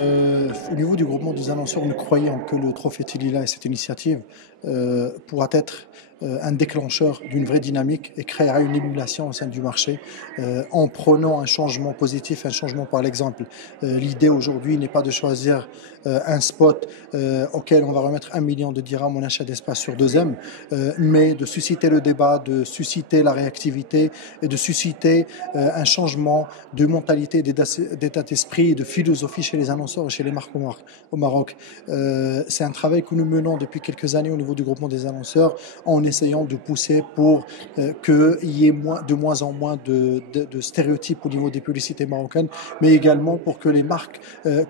Au niveau du groupement des annonceurs, nous croyons que le Trophée Tilila et cette initiative pourra être un déclencheur d'une vraie dynamique et créera une émulation au sein du marché en prenant un changement positif, un changement par l'exemple. L'idée aujourd'hui n'est pas de choisir un spot auquel on va remettre 1 million de dirhams en achat d'espace sur 2M, mais de susciter le débat, de susciter la réactivité et de susciter un changement de mentalité, d'état d'esprit et de philosophie chez les annonceurs et chez les marques au Maroc. C'est un travail que nous menons depuis quelques années au niveau du groupement des annonceurs en essayant de pousser pour qu'il y ait de moins en moins de stéréotypes au niveau des publicités marocaines, mais également pour que les marques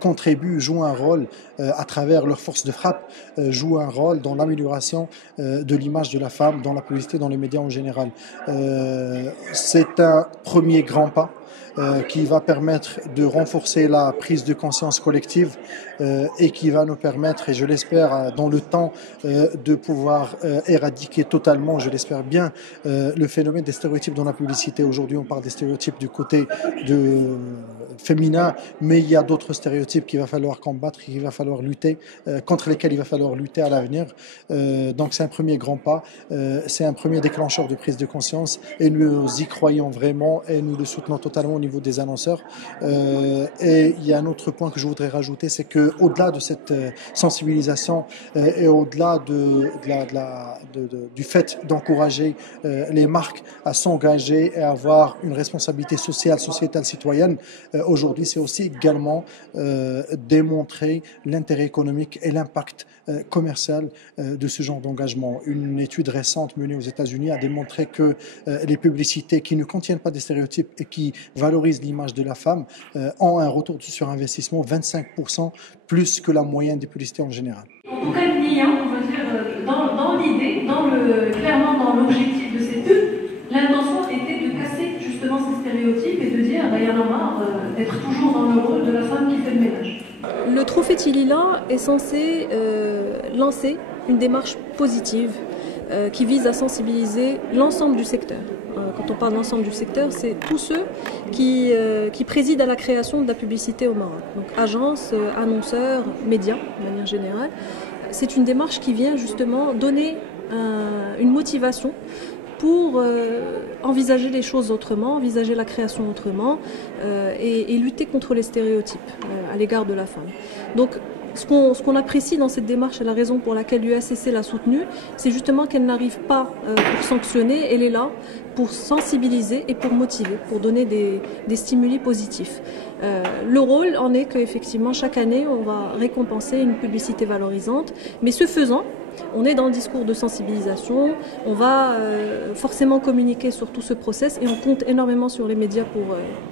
contribuent, jouent un rôle à travers leur force de frappe, jouent un rôle dans l'amélioration de l'image de la femme, dans la publicité, dans les médias en général. C'est un premier grand pas qui va permettre de renforcer la prise de conscience collective et qui va nous permettre, et je l'espère dans le temps, de pouvoir éradiquer totalement, je l'espère bien, le phénomène des stéréotypes dans la publicité. Aujourd'hui, on parle des stéréotypes du côté féminin, mais il y a d'autres stéréotypes qu'il va falloir combattre, qu'il va falloir lutter, contre lesquels il va falloir lutter à l'avenir. Donc c'est un premier grand pas, c'est un premier déclencheur de prise de conscience et nous y croyons vraiment et nous le soutenons totalement au niveau des annonceurs. Et il y a un autre point que je voudrais rajouter, c'est qu'au-delà de cette sensibilisation et au-delà du fait d'encourager les marques à s'engager et à avoir une responsabilité sociale, sociétale, citoyenne, aujourd'hui c'est aussi également démontrer l'intérêt économique et l'impact commercial de ce genre d'engagement. Une étude récente menée aux États-Unis a démontré que les publicités qui ne contiennent pas des stéréotypes et qui valorisent l'image de la femme ont un retour sur investissement 25% plus que la moyenne des publicités en général. En tout cas, le lien, on va dire, dans l'idée, clairement dans l'objectif de cette étude, l'intention était de casser justement ces stéréotypes et de dire, il y en a marre d'être toujours dans le rôle de la femme qui fait le ménage. Le Trophée Tilila est censé lancer une démarche positive qui vise à sensibiliser l'ensemble du secteur. Quand on parle d'ensemble du secteur, c'est tous ceux qui président à la création de la publicité au Maroc. Donc agences, annonceurs, médias de manière générale. C'est une démarche qui vient justement donner une motivation pour envisager les choses autrement, envisager la création autrement et lutter contre les stéréotypes à l'égard de la femme. Donc, ce qu'on apprécie dans cette démarche et la raison pour laquelle l'UACC l'a soutenue, c'est justement qu'elle n'arrive pas pour sanctionner, elle est là pour sensibiliser et pour motiver, pour donner des stimuli positifs. Le rôle en est qu'effectivement, chaque année, on va récompenser une publicité valorisante, mais ce faisant, on est dans le discours de sensibilisation, on va forcément communiquer sur tout ce process et on compte énormément sur les médias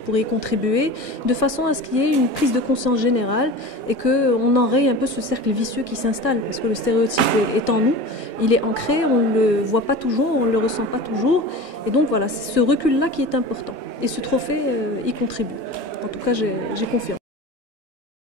pour y contribuer, de façon à ce qu'il y ait une prise de conscience générale et qu'on enraye un peu ce cercle vicieux qui s'installe, parce que le stéréotype est en nous, il est ancré, on ne le voit pas toujours, on ne le ressent pas toujours, et donc voilà, c'est ce recul-là qui est important, et ce trophée y contribue. En tout cas, j'ai confiance.